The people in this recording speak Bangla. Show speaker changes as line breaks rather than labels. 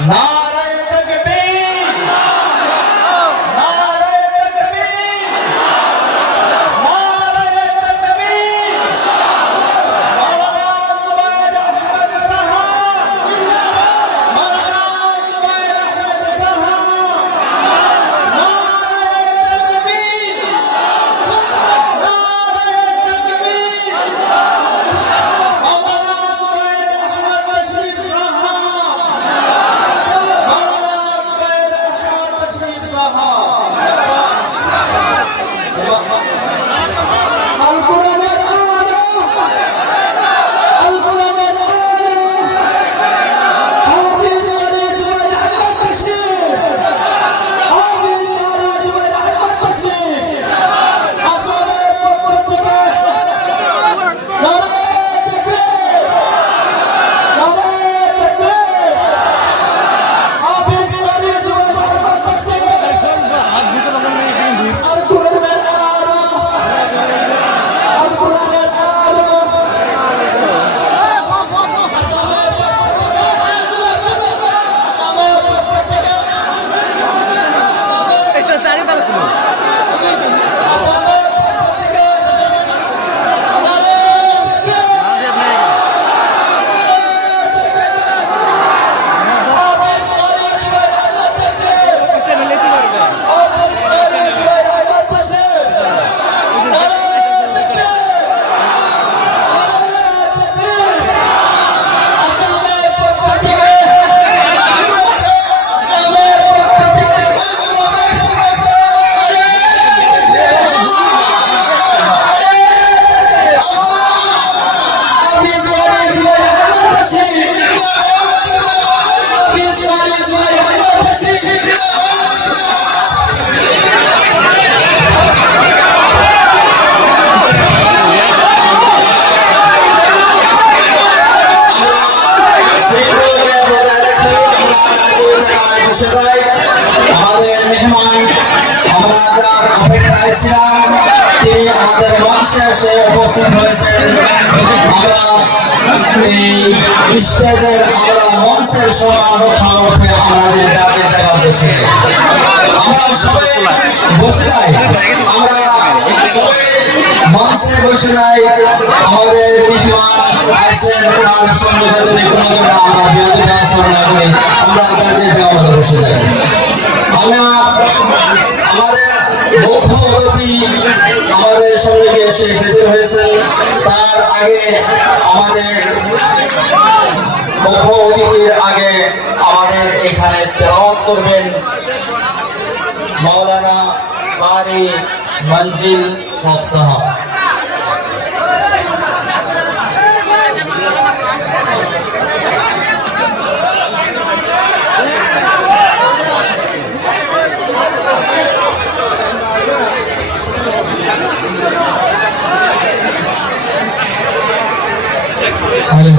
না আমরা যার অপেক্ষায় ছিলাম তিনি আমাদের মঞ্চে এসে উপস্থিত হয়েছেন আমরা আমরা মঞ্চের সমান রক্ষা করতে আমাদের দাঁড়িয়ে আমরা সবাই বসে যাই আমরা সবাই মঞ্চে বসে যাই আমাদের মেহমান আসেন ওনার সন্নিবেদনে কোনো আমরা বিয়াদে আচরণ না করি আমরা দাঁড়িয়ে থাকা। আমাদের বসে যাই আমরা আমাদের মুখ্য আমাদের সঙ্গে এসে হাজির হয়েছেন। তার আগে আমাদের মুখ্য আগে আমাদের এখানে তেলাওয়াত করবেন মৌলানা কারি মঞ্জিল হক
அது